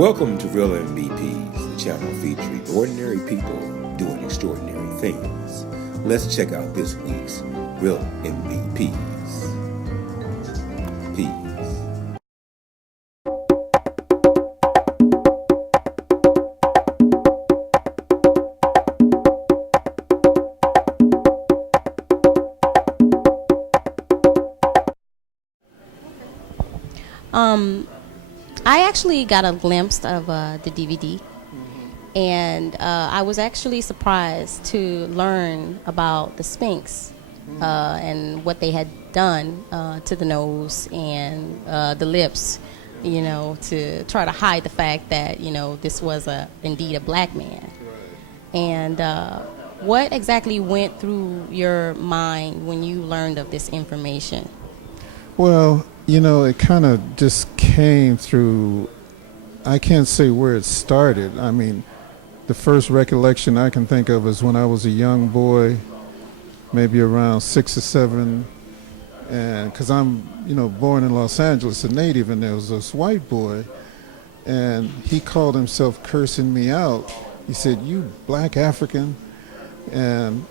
Welcome to Real MVPs, the channel featuring ordinary people doing extraordinary things. Let's check out this week's Real MVPs. Peace. I actually got a glimpse of the DVD, and I was actually surprised to learn about the Sphinx and what they had done to the nose and the lips, to try to hide the fact that, this was indeed a black man. Right. And what exactly went through your mind when you learned of this information? Well, it kind of just came through. I can't say where it started. I mean, the first recollection I can think of is when I was a young boy, maybe around 6 or 7, and because I'm, born in Los Angeles, a native, and there was this white boy, and he called himself cursing me out. He said, "You black African," and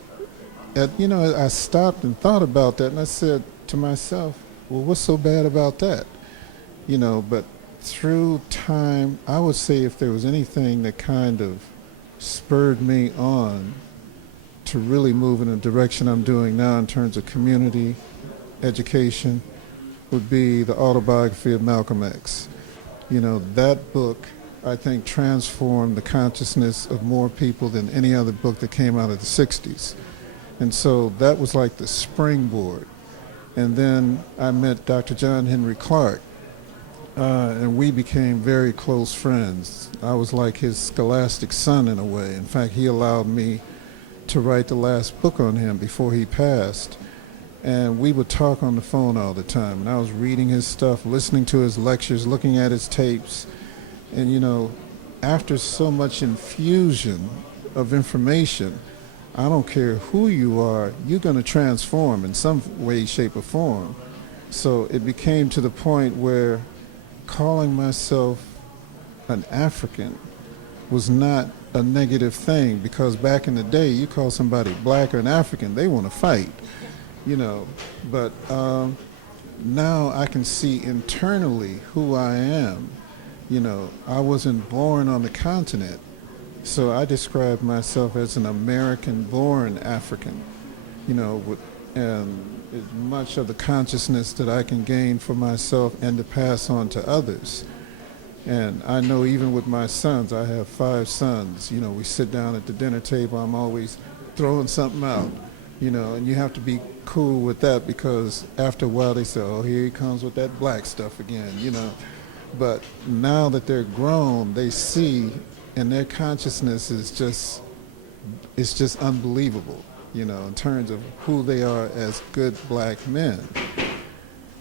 I stopped and thought about that, and I said to myself, well, what's so bad about that? But through time, I would say if there was anything that kind of spurred me on to really move in the direction I'm doing now in terms of community education, would be the autobiography of Malcolm X. That book, I think, transformed the consciousness of more people than any other book that came out of the 60s. And so that was like the springboard. And then I met Dr. John Henry Clark, and we became very close friends. I was like his scholastic son in a way. In fact, he allowed me to write the last book on him before he passed. And we would talk on the phone all the time. And I was reading his stuff, listening to his lectures, looking at his tapes. And, after so much infusion of information, I don't care who you are, you're going to transform in some way, shape, or form. So it became to the point where calling myself an African was not a negative thing, because back in the day, you call somebody black or an African, they want to fight, But now I can see internally who I am. I wasn't born on the continent. So I describe myself as an American-born African, with as much of the consciousness that I can gain for myself and to pass on to others. And I know even with my sons, I have 5 sons, we sit down at the dinner table, I'm always throwing something out, and you have to be cool with that, because after a while they say, oh, here he comes with that black stuff again, But now that they're grown, they see, and their consciousness is just unbelievable, in terms of who they are as good black men.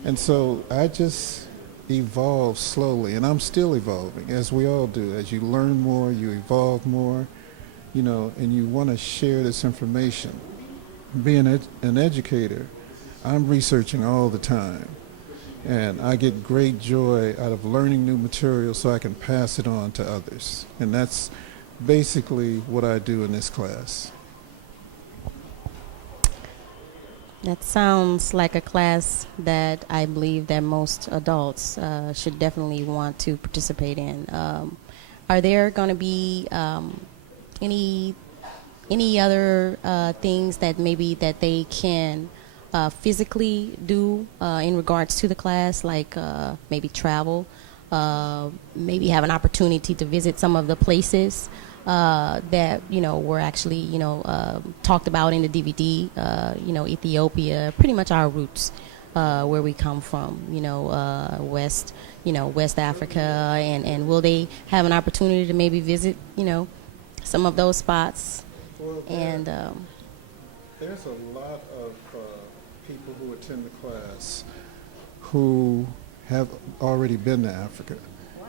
And so I just evolved slowly, and I'm still evolving, as we all do. As you learn more, you evolve more, and you want to share this information. Being an educator, I'm researching all the time. And I get great joy out of learning new material so I can pass it on to others. And that's basically what I do in this class. That sounds like a class that I believe that most adults should definitely want to participate in. Are there going to be any other things that maybe that they can physically do in regards to the class, like maybe travel, maybe have an opportunity to visit some of the places that were actually talked about in the DVD, Ethiopia, pretty much our roots, where we come from, West Africa, and will they have an opportunity to maybe visit some of those spots? Well, there's a lot of people who attend the class who have already been to Africa,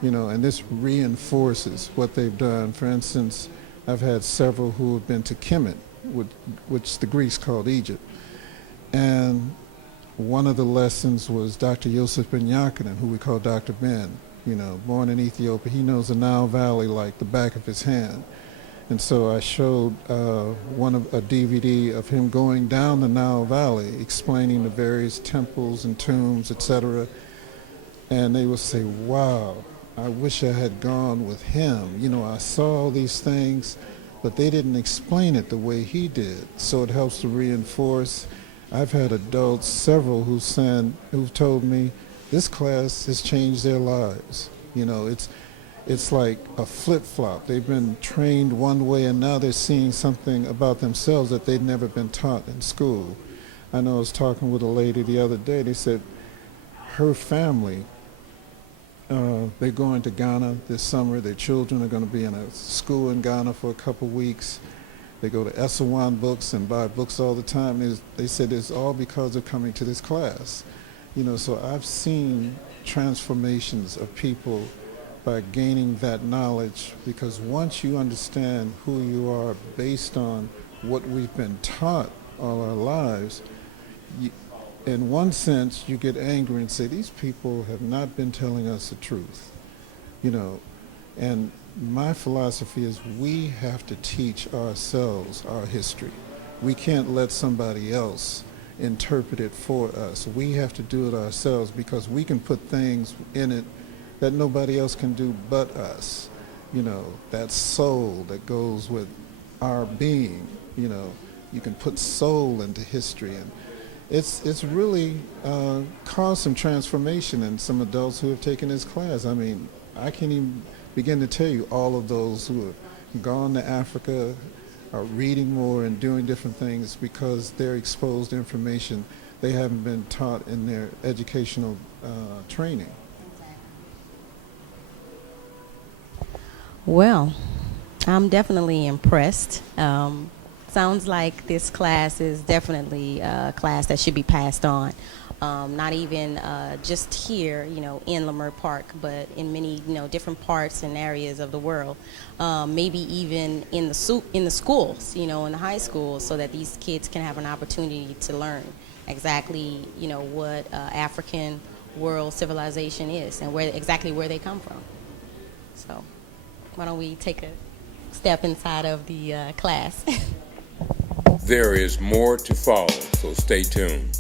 and this reinforces what they've done. For instance, I've had several who have been to Kemet, which the Greeks called Egypt. And one of the lessons was Dr. Yosef Ben Yakinen, who we call Dr. Ben. born in Ethiopia. He knows the Nile Valley like the back of his hand. And so I showed a DVD of him going down the Nile Valley, explaining the various temples and tombs, etc. And they would say, wow, I wish I had gone with him. I saw all these things, but they didn't explain it the way he did. So it helps to reinforce. I've had adults, several, who've told me this class has changed their lives. It's like a flip-flop. They've been trained one way, and now they're seeing something about themselves that they'd never been taught in school. I know I was talking with a lady the other day. They said her family, they're going to Ghana this summer. Their children are going to be in a school in Ghana for a couple weeks. They go to Esselwan Books and buy books all the time. They said it's all because of coming to this class. So I've seen transformations of people by gaining that knowledge, because once you understand who you are based on what we've been taught all our lives, in one sense you get angry and say, these people have not been telling us the truth. And my philosophy is we have to teach ourselves our history. We can't let somebody else interpret it for us. We have to do it ourselves, because we can put things in it that nobody else can do but us. That soul that goes with our being. You can put soul into history, and it's really caused some transformation in some adults who have taken this class. I mean, I can't even begin to tell you all of those who have gone to Africa, are reading more and doing different things because they're exposed to information they haven't been taught in their educational training. Well, I'm definitely impressed. Sounds like this class is definitely a class that should be passed on. Not even just here, in Leimert Park, but in many, different parts and areas of the world. Maybe even in the schools, in the high schools, so that these kids can have an opportunity to learn exactly, what African world civilization is and exactly where they come from. So why don't we take a step inside of the class? There is more to follow, so stay tuned.